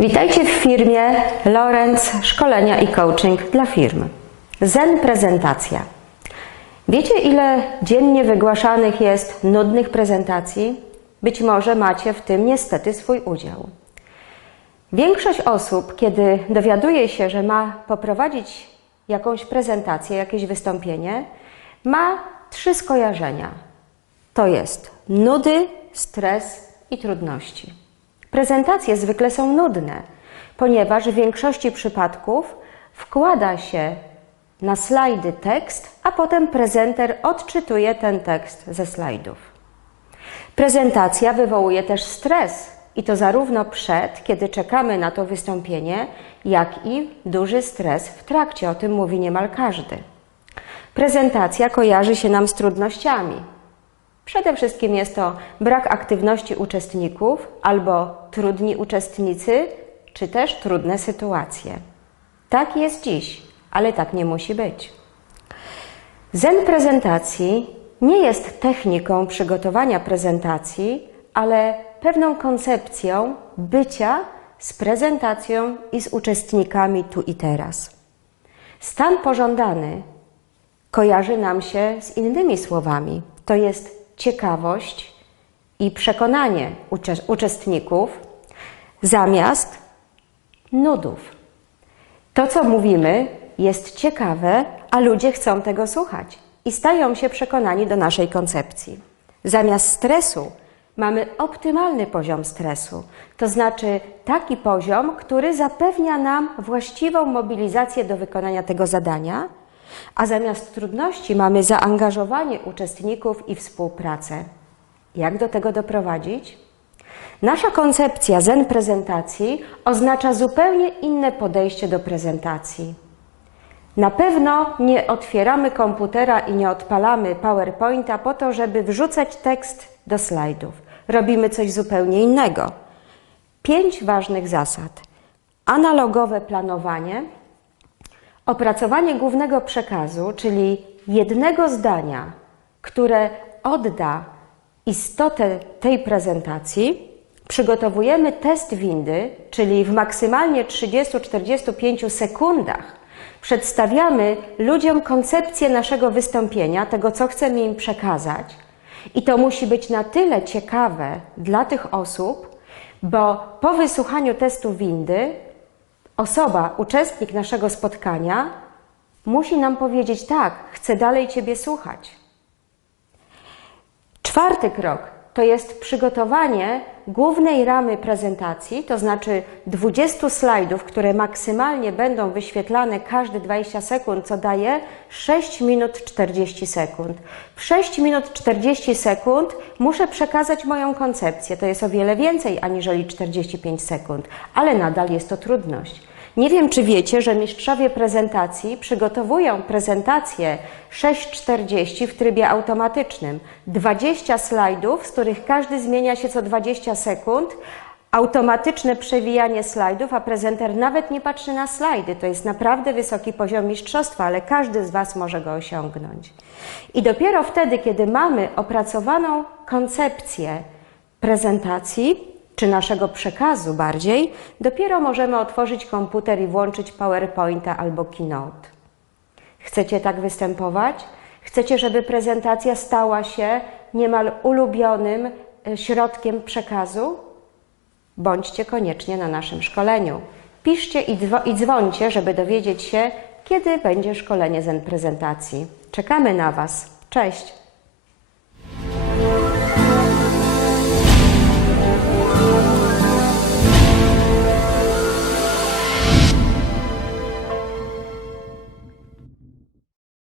Witajcie w firmie Lorenz Szkolenia i Coaching dla firm. Zen Prezentacja. Wiecie, ile dziennie wygłaszanych jest nudnych prezentacji? Być może macie w tym niestety swój udział. Większość osób, kiedy dowiaduje się, że ma poprowadzić jakąś prezentację, jakieś wystąpienie, ma trzy skojarzenia. To jest nudy, stres i trudności. Prezentacje zwykle są nudne, ponieważ w większości przypadków wkłada się na slajdy tekst, a potem prezenter odczytuje ten tekst ze slajdów. Prezentacja wywołuje też stres i to zarówno przed, kiedy czekamy na to wystąpienie, jak i duży stres w trakcie. O tym mówi niemal każdy. Prezentacja kojarzy się nam z trudnościami. Przede wszystkim jest to brak aktywności uczestników albo trudni uczestnicy, czy też trudne sytuacje. Tak jest dziś, ale tak nie musi być. Zen prezentacji nie jest techniką przygotowania prezentacji, ale pewną koncepcją bycia z prezentacją i z uczestnikami tu i teraz. Stan pożądany kojarzy nam się z innymi słowami. To jest ciekawość i przekonanie ucze- uczestników zamiast nudów. To, co mówimy, jest ciekawe, a ludzie chcą tego słuchać i stają się przekonani do naszej koncepcji. Zamiast stresu mamy optymalny poziom stresu, to znaczy taki poziom, który zapewnia nam właściwą mobilizację do wykonania tego zadania, a zamiast trudności mamy zaangażowanie uczestników i współpracę. Jak do tego doprowadzić? Nasza koncepcja Zen prezentacji oznacza zupełnie inne podejście do prezentacji. Na pewno nie otwieramy komputera i nie odpalamy PowerPointa po to, żeby wrzucać tekst do slajdów. Robimy coś zupełnie innego. Pięć ważnych zasad: analogowe planowanie, opracowanie głównego przekazu, czyli jednego zdania, które odda istotę tej prezentacji, przygotowujemy test windy, czyli w maksymalnie 30-45 sekundach przedstawiamy ludziom koncepcję naszego wystąpienia, tego co chcemy im przekazać. I to musi być na tyle ciekawe dla tych osób, bo po wysłuchaniu testu windy osoba, uczestnik naszego spotkania musi nam powiedzieć: Tak, chcę dalej Ciebie słuchać. Czwarty krok to jest przygotowanie głównej ramy prezentacji, to znaczy 20 slajdów, które maksymalnie będą wyświetlane każde 20 sekund, co daje 6 minut 40 sekund. W 6 minut 40 sekund muszę przekazać moją koncepcję. To jest o wiele więcej aniżeli 45 sekund, ale nadal jest to trudność. Nie wiem, czy wiecie, że mistrzowie prezentacji przygotowują prezentację 6.40 w trybie automatycznym. 20 slajdów, z których każdy zmienia się co 20 sekund, automatyczne przewijanie slajdów, a prezenter nawet nie patrzy na slajdy. To jest naprawdę wysoki poziom mistrzostwa, ale każdy z Was może go osiągnąć. I dopiero wtedy, kiedy mamy opracowaną koncepcję prezentacji, czy naszego przekazu bardziej, dopiero możemy otworzyć komputer i włączyć PowerPointa albo Keynote. Chcecie tak występować? Chcecie, żeby prezentacja stała się niemal ulubionym e, środkiem przekazu? Bądźcie koniecznie na naszym szkoleniu. Piszcie i, dzwo- i dzwońcie, żeby dowiedzieć się, kiedy będzie szkolenie Zen prezentacji. Czekamy na Was. Cześć!